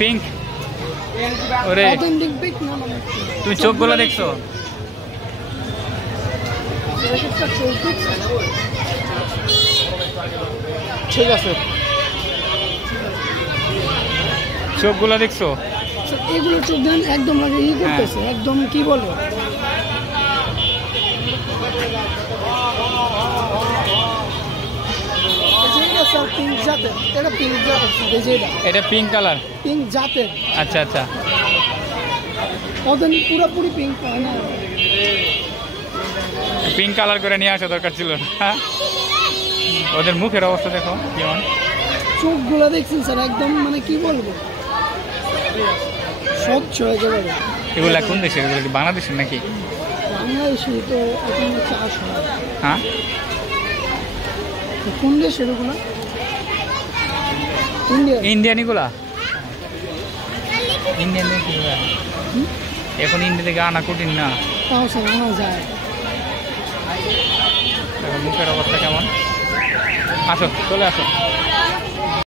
Pink. ওরে তুমি চোখগুলো দেখছো? ঠিক আছে, চোখগুলো দেখছো? এগুলো চোখ দেন একদম লাগে ই করতেছে, একদম কি বলে পিঙ্ক জাতের, এটা পিঙ্ক জাতের, এটা পিঙ্ক কালার, পিঙ্ক জাতের। আচ্ছা আচ্ছা, ওদের পুরোপুরি পিঙ্ক হয় না, পিঙ্ক কালার করে নিয়ে আসা দরকার ছিল না। ওদের মুখের অবস্থা দেখো কেমন, চোখগুলো দেখছেন স্যার একদম মানে কি বলবো স্বচ্ছ একেবারে। এগুলা কোন দেশের? এগুলো কি বাংলাদেশের নাকি? বাংলাদেশে তো এখানে চাষ হয়। হ্যাঁ, কোন দেশের ওগুলো? ইন্ডিয়া। ইন্ডিয়ান এগুলা? ইন্ডিয়ান এখন ইন্ডিয়া থেকে আনা কঠিন না, তাও স্যার আনা যায়। মুখের অবস্থা কেমন? আসো, চলে আসো।